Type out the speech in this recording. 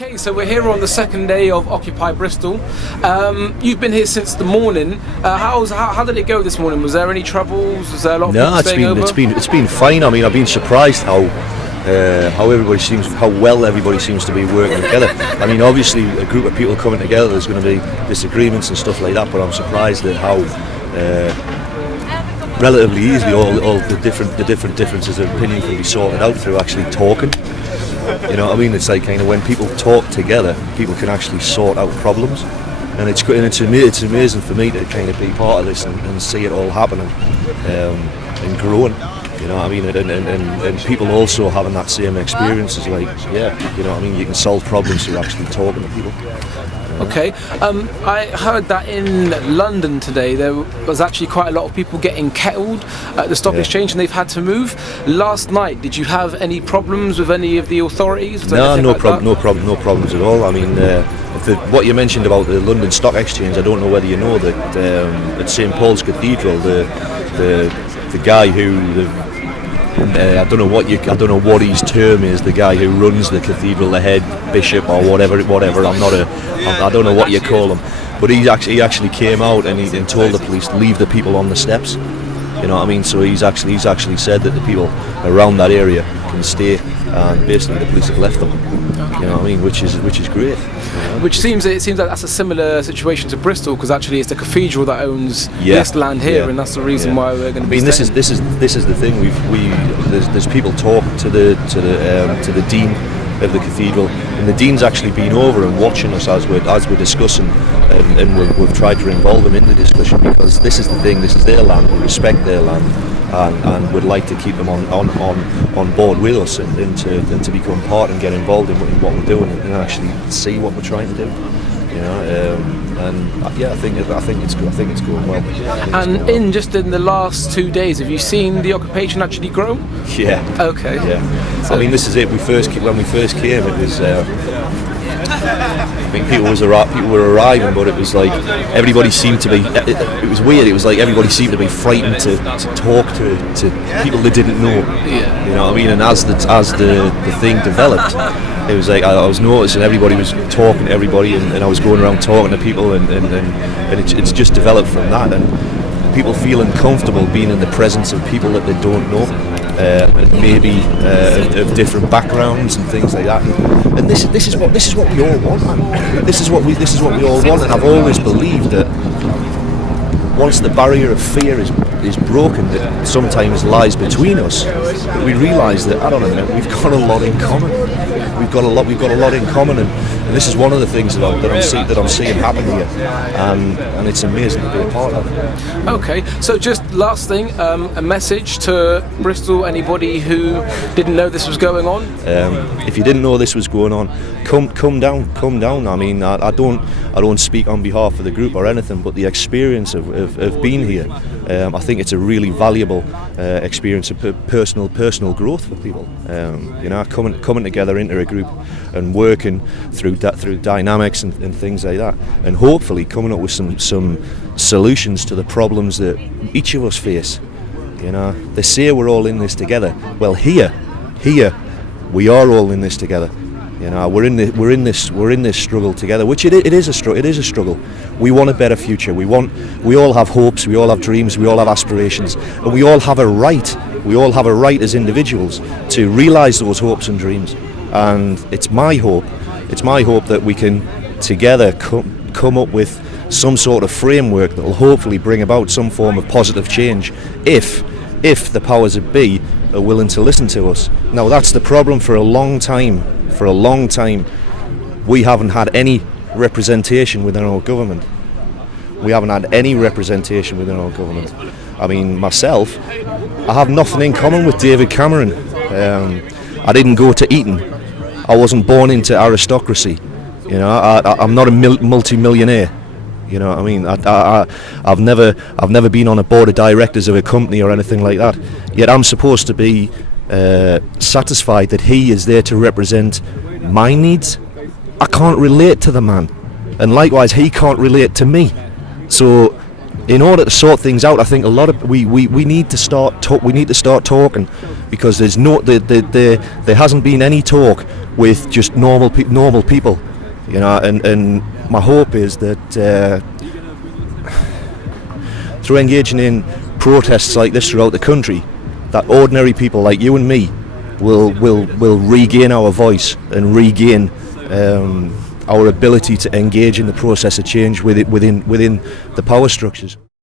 Okay, so we're here on the second day of Occupy Bristol. You've been here since the morning. How did it go this morning? Was there any troubles? Was there a lot of people staying over? It's been fine. I mean, I've been surprised how well everybody seems to be working together. I mean, obviously, a group of people coming together, there's going to be disagreements and stuff like that. But I'm surprised at how relatively easily all the different differences of opinion can be sorted out through actually talking. You know what I mean? It's like kind of when people talk together, people can actually sort out problems, and it's amazing for me to kind of be part of this and see it all happening and growing. You know what I mean? And people also having that same experience is like, yeah, you know what I mean? You can solve problems through actually talking to people. Okay, I heard that in London today there was actually quite a lot of people getting kettled at the stock exchange, and they've had to move. Last night, did you have any problems with any of the authorities? No problems at all. I mean, what you mentioned about the London Stock Exchange, I don't know whether you know that at St Paul's Cathedral, the guy who I don't know what his term is. The guy who runs the cathedral, the head bishop or whatever. I don't know what you call him. But he actually came out and told the police leave the people on the steps. You know what I mean? So he's actually said that the people around that area can stay, and basically the police have left them. You know what I mean? Which is great. Which seems like that's a similar situation to Bristol, because actually it's the cathedral that owns this land here, and that's the reason why we're going to be. I mean, this is the thing. There's people talking to the dean of the cathedral, and the dean's actually been over and watching us as we're discussing, and we've tried to involve them in the discussion, because this is the thing. This is their land. We respect their land. And would like to keep them on board with us and to become part and get involved in what we're doing and actually see what we're trying to do. You know, I think it's good. I think it's going well. And just in the last 2 days, have you seen the occupation actually grow? Yeah. Okay. Yeah. So, I mean, this is it. When we first came, it was. I think people were arriving, but it was like everybody seemed to be. It was weird. It was like everybody seemed to be frightened to talk to people they didn't know. Yeah. You know what I mean? And as the thing developed, it was like I was noticing everybody was talking to everybody, and I was going around talking to people, and it's just developed from that. And people feeling comfortable being in the presence of people that they don't know. And maybe of different backgrounds and things like that, and this is what we all want, man. This is what we all want, and I've always believed that once the barrier of fear is broken, that sometimes lies between us, that we realise that we've got a lot in common. We've got a lot in common, and this is one of the things that I'm seeing happen here, and it's amazing to be a part of it. Okay, so just last thing, a message to Bristol, anybody who didn't know this was going on. If you didn't know this was going on, come down. I mean, I don't speak on behalf of the group or anything, but the experience of being here, I think it's a really valuable experience of personal growth for people. You know, coming together into a group and working through dynamics and things like that, and hopefully coming up with some solutions to the problems that each of us face. You know, they say we're all in this together. Well, here we are all in this together. You know, we're in this struggle together, which it is a struggle. It is a struggle. We want a better future. We all have hopes. We all have dreams. We all have aspirations, and we all have a right. We all have a right as individuals to realise those hopes and dreams. And it's my hope that we can together come up with some sort of framework that will hopefully bring about some form of positive change, if the powers that be are willing to listen to us. Now, that's the problem. For a long time, we haven't had any representation within our government. I mean, myself, I have nothing in common with David Cameron. I didn't go to Eton. I wasn't born into aristocracy. You know, I'm not a multi-millionaire. You know what I mean? I've never been on a board of directors of a company or anything like that. Yet I'm supposed to be satisfied that he is there to represent my needs. I can't relate to the man, and likewise he can't relate to me. So in order to sort things out, I think we need to start talking, because there hasn't been any talk with just normal people, and my hope is that through engaging in protests like this throughout the country, that ordinary people like you and me will regain our voice and regain our ability to engage in the process of change within the power structures.